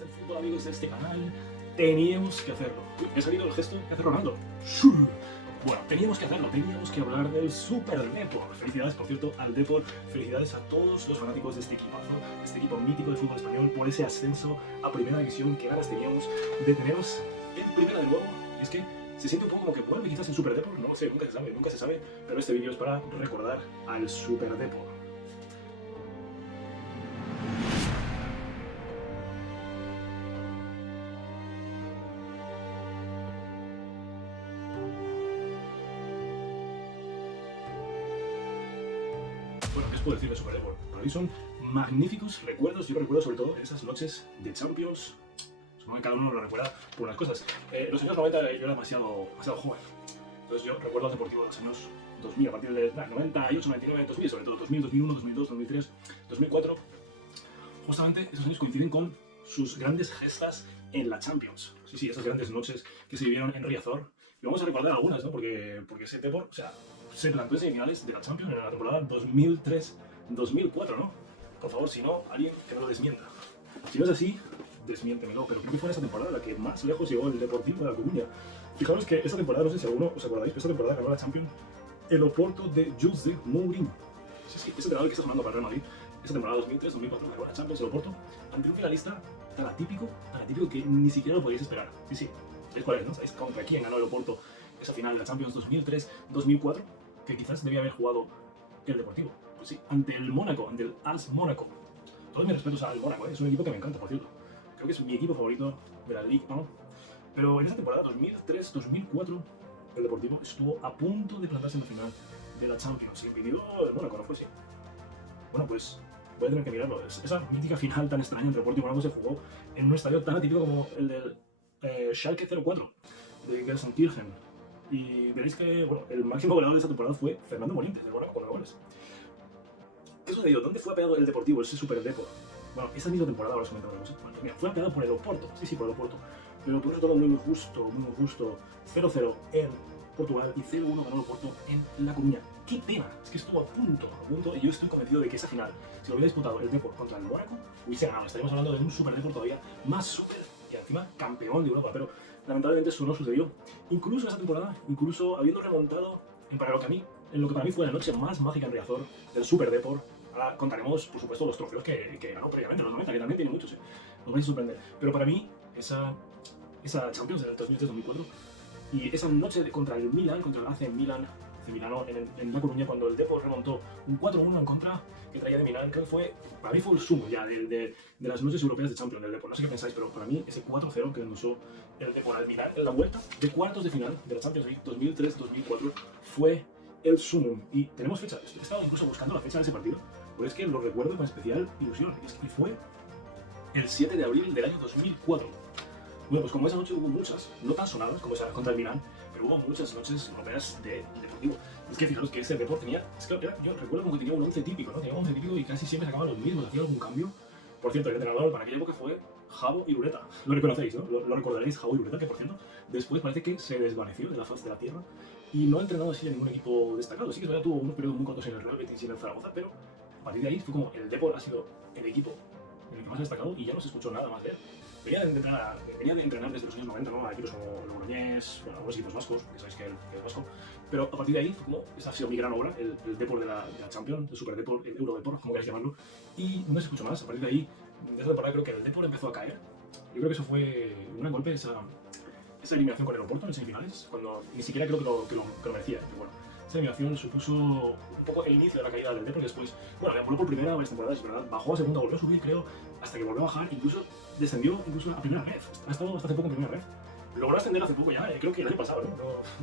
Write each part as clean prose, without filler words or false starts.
del fútbol, amigos de este canal, teníamos que hacerlo. Uy, me ha salido el gesto que hace Ronaldo. Bueno, teníamos que hacerlo, teníamos que hablar del Super Depor. Felicidades, por cierto, al Depor. Felicidades a todos los fanáticos de este equipazo, este equipo mítico de fútbol español, por ese ascenso a Primera División. Qué ganas teníamos de teneros en Primera de nuevo. Y es que se siente un poco como que vuelve quizás el Super Depor, no lo sé, nunca se sabe, pero este vídeo es para recordar al Super Depor. Bueno, ¿qué os puedo decir de Super Depor? Para mí son magníficos recuerdos. Yo recuerdo sobre todo esas noches de Champions. Supongo que cada uno lo recuerda por unas cosas. Los años 90 yo era demasiado joven. Entonces yo recuerdo al Deportivo de los años 2000, a partir de 98, 99, 2000, sobre todo 2000, 2001, 2002, 2003, 2004. Justamente esos años coinciden con sus grandes gestas en la Champions. Sí, esas grandes noches que se vivieron en Riazor. Y vamos a recordar algunas, ¿no? Porque ese Depor, o sea, se plantó en semifinales de la Champions en la temporada 2003-2004, ¿no? Por favor, si no, alguien que me lo desmienta. Si no es así, desmiéntemelo, pero creo que fue en esa temporada la que más lejos llegó el Deportivo de La Coruña. Fijaros que esta temporada, no sé si alguno os acordáis, pero esta temporada ganó la Champions el Oporto de José Mourinho. Sí, ese entrenador que está sonando para Real Madrid, esta temporada 2003-2004 ganó la Champions el Oporto ante un finalista tan atípico que ni siquiera lo podíais esperar. Sí, ¿sabéis cuál es, no? ¿Sabéis contra quién ganó el Oporto esa final de la Champions 2003-2004? Que quizás debía haber jugado el Deportivo. Pues sí, ante el Mónaco, ante el AS Mónaco. Todos mis respetos al Mónaco, es un equipo que me encanta, por cierto. Creo que es mi equipo favorito de la Ligue 1. Pero en esa temporada 2003-2004 el Deportivo estuvo a punto de plantarse en la final de la Champions. Y impidió el Mónaco, ¿no fue así? Bueno, pues voy a tener que mirarlo. Esa mítica final tan extraña entre Deportivo y Mónaco se jugó en un estadio tan atípico como el del Schalke 04 de Gelsenkirchen. Y veréis que bueno, el máximo goleador de esa temporada fue Fernando Morientes, del Mónaco, con 9 goles. ¿Qué sucedió? ¿Dónde fue apeado el Deportivo, ese Super Depor? Bueno, esa misma temporada, ahora os comentaba una cosa. Bueno, mira, fue apeado por el Oporto, sí, por el Oporto. Pero por un resultado muy justo. 0-0 en Portugal y 0-1 ganó el Oporto en La Coruña. ¡Qué pena! Es que estuvo a punto, y yo estoy convencido de que esa final, si lo hubiera disputado el Depor contra el Mónaco, hubiese ganado. Estaríamos hablando de un Super Depor todavía más super y encima campeón de Europa, pero lamentablemente eso no sucedió. Incluso esa temporada, habiendo remontado en lo que para mí fue la noche más mágica en Riazor del Super Depor. Ahora contaremos, por supuesto, los trofeos que ganó previamente en los 90, que también tiene muchos, nos vais a sorprender. Pero para mí, esa Champions del 2003-2004 y esa noche contra el Milan, contra el AC Milano en La Coruña, cuando el Depor remontó un 4-1 en contra que traía de Milán, creo que para mí fue el sumo ya de las noches europeas de Champions del Depor. No sé qué pensáis, pero para mí ese 4-0 que endosó el Depor al Milán en la vuelta de cuartos de final de la Champions League 2003-2004 fue el sumum. Y tenemos fecha. He estado incluso buscando la fecha de ese partido, porque es que lo recuerdo con especial ilusión. Y fue el 7 de abril del año 2004. Bueno, pues como esa noche hubo muchas, no tan sonadas como esa contra el Milán, pero hubo muchas noches europeas de Deportivo. Es que fijaros que ese Depor tenía, yo recuerdo como que tenía un 11 típico, ¿no? Tenía un 11 típico y casi siempre sacaban los mismos, hacía algún cambio. Por cierto, el entrenador para aquella época fue Javo Irureta. Lo reconocéis, ¿no? Lo recordaréis, Javo Irureta, que por cierto, después parece que se desvaneció de la faz de la tierra y no ha entrenado así a ningún equipo destacado. Sí que tuvo unos periodos muy cortos en el Real Betis y en el Zaragoza, pero a partir de ahí fue como el Depor ha sido el equipo más destacado y ya no se escuchó nada más de él. Venía de entrenar desde los años 90, ¿no? A equipos como Logroñés, bueno, algunos equipos vascos, que sabéis que es vasco, pero a partir de ahí fue como, esa ha sido mi gran obra, el Depor de la Champions, el Super Depor, el Euro Depor, como queráis llamarlo, y no se escuchó más. A partir de ahí, de esa temporada creo que el Depor empezó a caer. Yo creo que eso fue un gran golpe, esa eliminación con el Oporto en semifinales, cuando ni siquiera creo que lo merecía, pero bueno. Esa eliminación supuso un poco el inicio de la caída del Depor y después, bueno, voló por primera varias temporadas, es verdad, bajó a segunda, volvió a subir, creo, hasta que volvió a bajar, incluso descendió a primera ref, ha estado hasta hace poco en primera ref. Logró ascender hace poco ya, creo que el año pasado,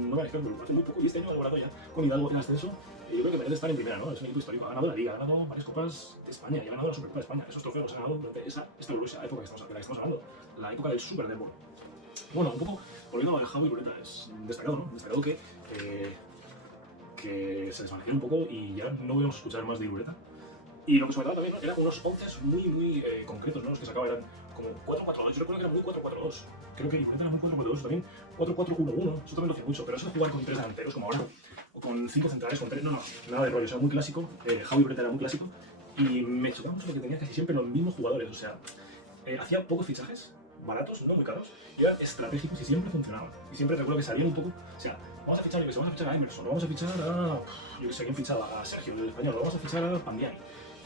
no me acuerdo, hace muy poco, y este año ha logrado ya con Hidalgo en ascenso, y yo creo que merece estar en primera, ¿no? Es un equipo histórico, ha ganado la Liga, ha ganado varias copas de España, y ha ganado la Supercopa de España. Esos trofeos los ha ganado durante esta gloriosa época de la que estamos hablando, la época del Super Depor. Bueno, un poco volviendo a Javo Irureta, es destacado, ¿no? Destacado que se desvaneció un poco y ya no volvemos a escuchar más de Irureta. Y lo que se comentaba también, ¿no? Eran unos 11 muy concretos, ¿no? Los que sacaba eran como 4-4-2, yo recuerdo que era muy 4-4-2. Creo que Irureta era muy 4-4-2, también 4-4-1-1, eso también lo hacía mucho, pero eso de jugar con 3 delanteros como ahora, o con 5 centrales, con 3, no, nada de rollo, o sea, muy clásico, Javo Irureta era muy clásico, y me chocaba mucho porque tenía casi siempre los mismos jugadores, o sea, hacía pocos fichajes, baratos, no muy caros, y eran estratégicos y siempre funcionaban. Y siempre recuerdo que salían un poco, o sea, vamos a fichar, yo que sé, vamos a fichar a Emerson, vamos a fichar a, yo que sé, quién fichaba, a Sergio, el español, vamos a fichar a Pandiani.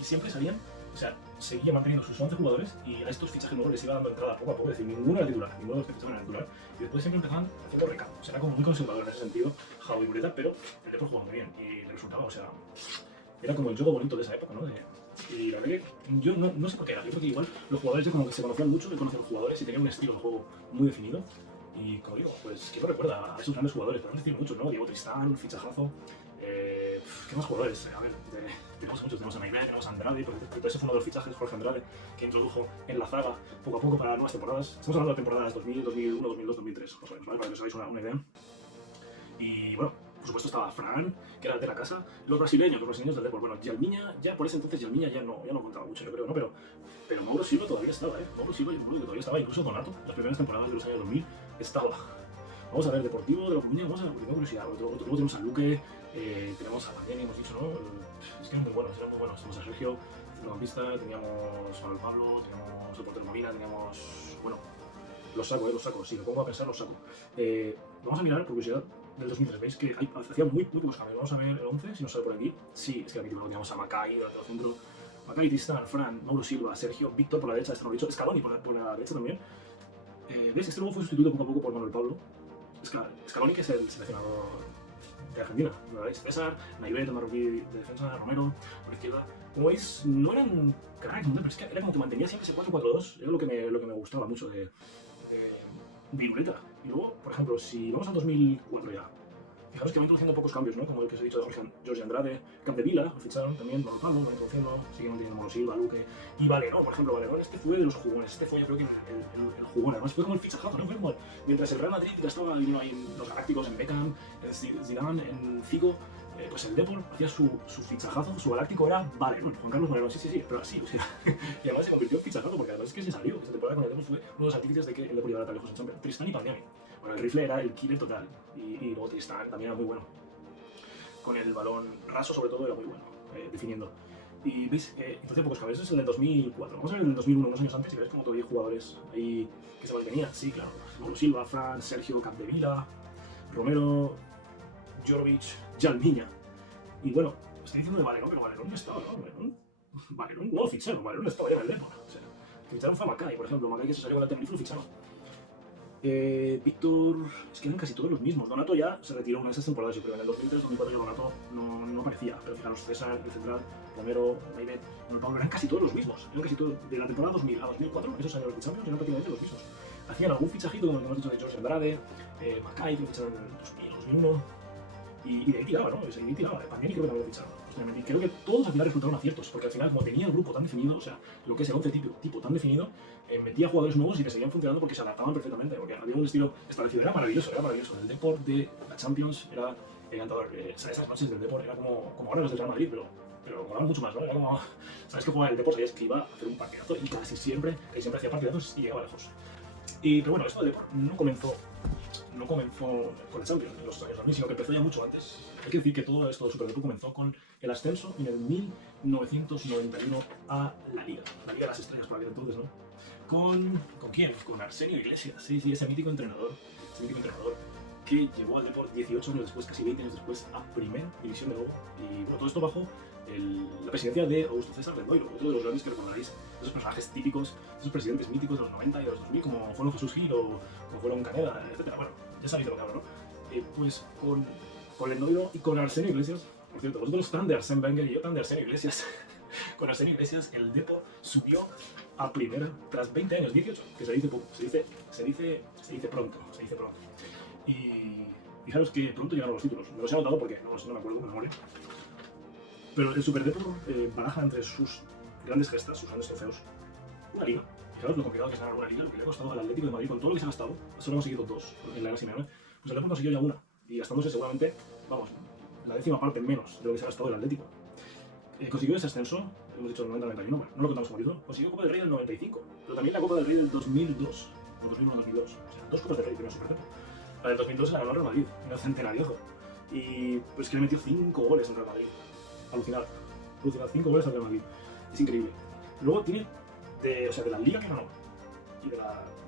Y siempre salían, o sea, seguía manteniendo sus 11 jugadores y a estos fichajes nuevos les iba dando entrada poco a poco, es decir, ninguno era titular, ninguno de los que fichaban era titular, y después siempre empezaban haciendo recambio. O sea, era como muy conservador en ese sentido, Jao y Bureta, pero el Depor jugaba muy bien y le resultaba, o sea, era como el juego bonito de esa época, ¿no? Y la verdad que yo no sé por qué era, yo creo que igual los jugadores ya como que se conocían mucho, se conocían los jugadores y tenían un estilo de juego muy definido. Y como digo, pues quién no recuerda a esos grandes jugadores, podemos decir muchos, ¿no? Diego Tristán, fichajazo. ¿Qué más jugadores? A ver, tenemos muchos, tenemos a Naivé, tenemos a Andrade, porque ese fue uno de los fichajes, Jorge Andrade, que introdujo en la zaga poco a poco para nuevas temporadas. Estamos hablando de temporadas 2000, 2001, 2002, 2003, más o menos, ¿vale? Para que os hagáis una idea. Y bueno, por supuesto estaba Fran, que era de la casa, los brasileños del Depor. Bueno, Djalminha, ya por ese entonces Djalminha ya no contaba mucho, yo creo, ¿no? Pero Mauro Silva todavía estaba, ¿eh? Mauro Silva yo creo que todavía estaba, incluso Donato, las primeras temporadas de los años 2000, estaba. Vamos a ver, Deportivo de la Coruña, vamos a ver, tengo curiosidad. Luego tenemos a Luque, tenemos a Pandiani, hemos dicho, ¿no? Es que eran muy buenos, Tenemos a Sergio, centrocampista, teníamos a Manuel Pablo, teníamos el portero Molina, teníamos, bueno, los saco, si me pongo a pensar, los saco. Vamos a mirar, por curiosidad, del 2003, ¿veis? Que hacía muy pocos cambios. Vamos a ver el 11, si nos sale por aquí. Sí, es que aquí teníamos a Macay, delante del centro. Macay, Tristán, Fran, Mauro Silva, Sergio, Víctor por la derecha, este no lo he dicho, Scaloni por la derecha también. ¿Ves? Este luego fue sustituido poco a poco por Manuel Pablo. Scaloni, que es el seleccionador de Argentina, ¿lo veis? César, Naivet, marroquí de defensa, Romero, por izquierda. Como veis, no eran cracks, pero es que era como que mantenía siempre ese 4-4-2, era lo que me gustaba mucho de Viruleta. Y luego, por ejemplo, si vamos al 2004 ya, fijaros que van introduciendo pocos cambios, ¿no? Como el que os he dicho de Jorge Andrade, Capdevila, lo ficharon también, Manuel Pablo, lo van introduciendo, siguen teniendo Mauro Silva, Luque, y Valerón, por ejemplo, Valerón, este fue de los jugones, este fue yo creo que el jugón, además fue como el fichajazo, ¿no? Fue como mientras el Real Madrid ya estaba vino ahí en los Galácticos, en Beckham, en Zidane, en Figo, pues el Depor hacía su fichajazo, su galáctico era Valerón, Juan Carlos Valerón, sí, pero así, o sea, y además se convirtió en fichajazo, porque además es que se salió, esa temporada con el Depor fue uno de los artífices de que el Depor llegara tan lejos en Champions, Tristán y Pandiani. Bueno, el rifle era el killer total, y luego Tristán también era muy bueno. Con el balón raso, sobre todo, era muy bueno, definiendo. Y veis, entonces pocos cambios. Eso es el del 2004. Vamos a ver el del 2001, unos años antes, y veis como todavía hay jugadores ahí que se mantenían. Sí, claro. Mauro Silva, Fran, Sergio, Capdevila, Romero, Jorovic, Djalminha. Y bueno, estoy diciendo de Valerón, pero Valerón no estaba, ¿no? Valerón no lo ficharon, Valerón estaba ya en el Depor. O sea, que ficharon fue a Macay, por ejemplo. Macay que se salió con el Tenerife lo ficharon. Víctor, es que eran casi todos los mismos. Donato ya se retiró una de esas temporadas, yo creo. En el 2003-2004 ya Donato no aparecía. Pero fijaros, César, el central, Romero, Naivet, Manuel Pablo, eran casi todos los mismos. Eran casi todos, de la temporada 2000 a 2004, esos años de Champions, eran prácticamente los mismos. Hacían algún fichajito, como el que hemos dicho de Jorge Andrade, Macay, que ficharon en el 2000, 2001. Y de ahí tiraba, ¿no? De ahí tiraba. Pandiani creo que también lo ficharon. Y creo que todos al final resultaron aciertos, porque al final, como tenía el grupo tan definido, o sea, lo que es el 11 tipo tan definido, metía jugadores nuevos y que seguían funcionando porque se adaptaban perfectamente, porque había un estilo establecido. Era maravilloso. El Depor de la Champions era encantador. O sea, esas noches del Depor era como ahora los del Real Madrid, pero molaban mucho más, ¿no? Era como, sabes que jugaba el Depor, sabías que iba a hacer un partidazo y casi siempre hacía partidazos y llegaba lejos. Pero bueno, esto del Depor no comenzó con la Champions en los años 2000, sino que empezó ya mucho antes. Hay que decir que todo esto de Super Depor comenzó con el ascenso en el 1991 a la Liga de las Estrellas para aquel entonces, ¿no? ¿Con quién? Con Arsenio Iglesias, sí, ese mítico entrenador que llevó al Depor 18 años después, casi 20 años después, a Primera División de nuevo. Y bueno, todo esto bajo la presidencia de Augusto César Rendoiro, otro de los grandes que recordaréis, esos personajes típicos, esos presidentes míticos de los 90 y de los 2000, como fueron Jesús Gil o como fueron Caneda, etc. Bueno, ya sabéis de lo que hablo, ¿no? Pues con Rendoiro y con Arsenio Iglesias, por cierto, vosotros están de Arsène Wenger y yo tan de Arsenio Iglesias. Con Arsenio Iglesias, el Depor subió a Primera tras 20 años, 18, que se dice poco, se dice pronto. Y fijaros que pronto llegaron los títulos. Me los he anotado porque no me acuerdo con memoria. Pero el Super Depor baraja entre sus grandes gestas, sus grandes trofeos, una liga. Fijaros lo complicado que es ganar una liga, lo que le ha costado al Atlético de Madrid con todo lo que se ha gastado. Solo hemos conseguido 2 en la era Simeone. Pues el Depor consiguió ya una, y gastándose seguramente, vamos, la 10ª parte menos de lo que se ha gastado el Atlético. Consiguió ese ascenso, hemos dicho el 90-91, bueno, no lo contamos como título. Consiguió Copa del Rey del 95, pero también la Copa del Rey del 2002, o 2001-2002. O sea, 2 Copas del Rey, pero Super Depor. La del 2002 se la ganó el Real Madrid, en el centenario. Y pues que le metió 5 goles en Real Madrid. Alucinar, 5 goles al Real Madrid. Es increíble. Luego tiene, de la Liga que ganó, y de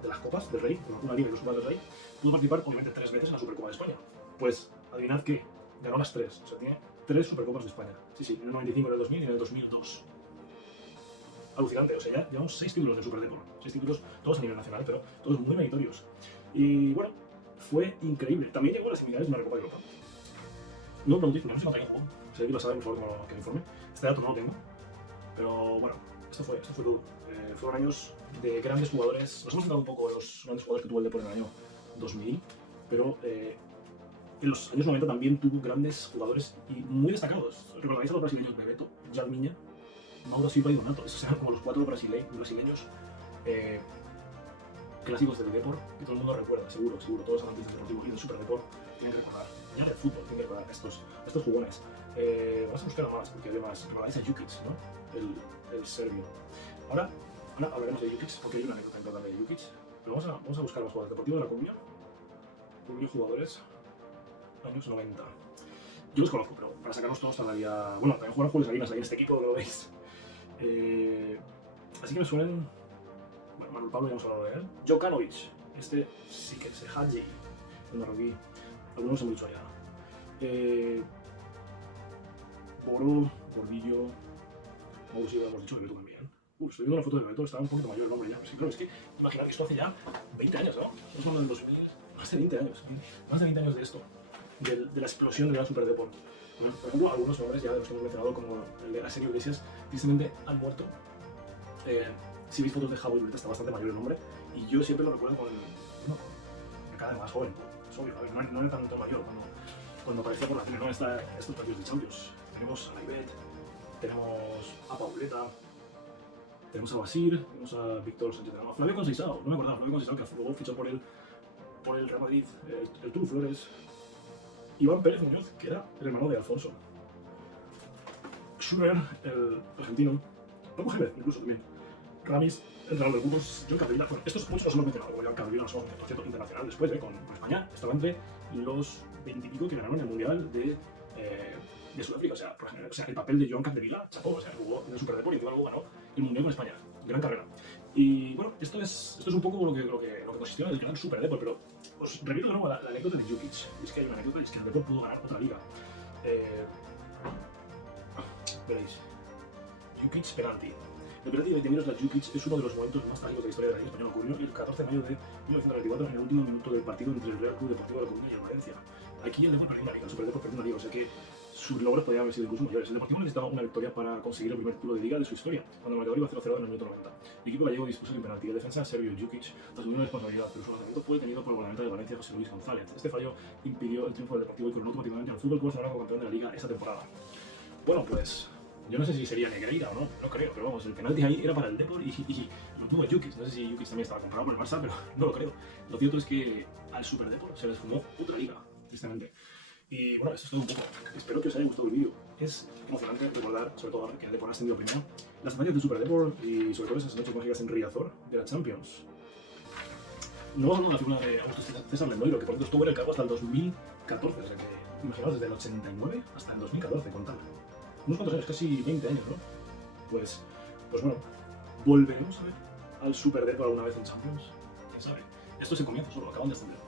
las Copas del Rey, una Liga y dos Copas del Rey, pudo participar obviamente 3 veces en la Supercopa de España. Pues adivinad qué, ganó las 3, o sea, tiene 3 Supercopas de España. Sí, en el 95, en el 2000 y en el 2002. Alucinante, o sea, ya llevamos 6 títulos de Superdeport, 6 títulos, todos a nivel nacional, pero todos muy meritorios. Y bueno, fue increíble. También llegó a las semifinales de una Recopa de Europa. No me preguntéis, no sé si no traigo un juego. Si alguien lo sabe, por favor, que me informe. Este dato no lo tengo, pero bueno, esto fue todo. Fueron años de grandes jugadores. Nos hemos centrado un poco en los grandes jugadores que tuvo el Depor en el año 2000, pero en los años 90 también tuvo grandes jugadores y muy destacados. ¿Recordáis a los brasileños Bebeto, Jalminha, Mauro Silva y Donato? Esos eran como los 4 brasileños clásicos del Depor que todo el mundo recuerda, seguro. Todos los amantes del deportivo y del Superdepor tienen que recordar. Ya del fútbol tienen que recordar estos jugones. Vamos a buscar más, porque además recordáis a Jukic, ¿no? El serbio. Ahora hablaremos de Jukic, porque hay una anécdota importante de Jukic. Pero vamos a buscar los jugadores. Deportivo de la Coruña, jugadores, años 90. Yo los conozco, pero para sacarlos todos tardaría... Bueno, también jugaron Jules Salinas ahí en este equipo, ¿lo veis? Así que me suelen... Bueno, Manuel Pablo ya hemos hablado de él. Jokanovic, este sí que es Hadji, el marroquí. Algunos hemos dicho ya. Boro, Gordillo, Mauricio, hemos dicho Bebeto también. Estoy viendo una foto de Bebeto, estaba un poquito mayor el hombre ya. Sí, claro, es que imaginad que esto hace ya 20 años, ¿no? Estamos hablando del 2000, más de 20 años. Más de 20 años de esto, de la explosión de la Superdeport. Bueno, por ejemplo, algunos nombres ya de los que hemos mencionado, como el de Asenio Iglesias, tristemente han muerto. Si veis fotos de Javo Iglesias, está bastante mayor el hombre, y yo siempre lo recuerdo con una cara de más joven. Es obvio, a ver, no era tanto mayor cuando aparecía por la tele, ¿no? Estos partidos de Champions. Tenemos a Ivet, tenemos a Pauleta, tenemos a Basir, tenemos a Víctor Sánchez, a Flavio Conceição, no me acordaba, Flavio Conceição, que luego fichó por el Real Madrid, el Turu Flores, Iván Pérez Muñoz, que era el hermano de Alfonso, Schurer, el argentino, Paco Gémez, incluso también, Ramis, el entrenador de Burgos, Joan Capdevila. Bueno, estos muchos los hemos mencionado, como Joan Capdevila, somos por cierto internacional después, con España, estaba entre los 20 y pico que ganaron el Mundial de Sudáfrica. O sea, el papel de Joan Capdevila, chapó, o sea, jugó en el Superdeport y luego ganó el Mundial con España. Gran carrera. Y bueno, esto es un poco lo que consistió en el gran Superdeport, pero os repito de nuevo la anécdota de Jukic. Es que hay una anécdota, es que el Depor pudo ganar otra liga. Veréis. Jukic penalti. El penalti de Miroslav Jukic es uno de los momentos más trágicos de la historia de la Liga Española. Ocurrió el 14 de mayo de 1994 en el último minuto del partido entre el Real Club Deportivo de La Coruña y el Valencia. Aquí el Depor perdió una liga, el Superdepor perdió una liga, o sea que sus logros podían haber sido incluso mayores. El Deportivo necesitaba una victoria para conseguir el primer título de liga de su historia, cuando el marcador iba 0-0 en el minuto 90. El equipo gallego dispuso de un penalti. El defensa serbio Jukic asumió la responsabilidad, pero su lanzamiento fue detenido por el guardameta de Valencia, José Luis González. Este fallo impidió el triunfo del Deportivo y coronó automáticamente al Fútbol Club Barcelona como campeón de la liga esa temporada. Bueno, pues yo no sé si sería Negreira o no, no creo, pero vamos, el penalti ahí era para el Depor y lo tuvo Jukic. No sé si Jukic también estaba comprado por el Barça, pero no lo creo. Lo cierto es que al Superdepor se les fumó otra liga, tristemente. Y bueno, esto es todo un poco. Espero que os haya gustado el vídeo. Es emocionante recordar, sobre todo ahora que el Depor ha ascendido primero, las batallas del Superdepor y sobre todo esas noches mágicas en Riazor de la Champions. No vamos a la figura de Augusto César Lendoiro, que por cierto estuvo en el cargo hasta el 2014, o sea que imaginaos desde el 89 hasta el 2014, contar. Unos cuantos años, casi 20 años, ¿no? Pues bueno, ¿volveremos a ver al Superdepor alguna vez en Champions? ¿Quién sabe? Esto es el comienzo solo, acaban de ascender.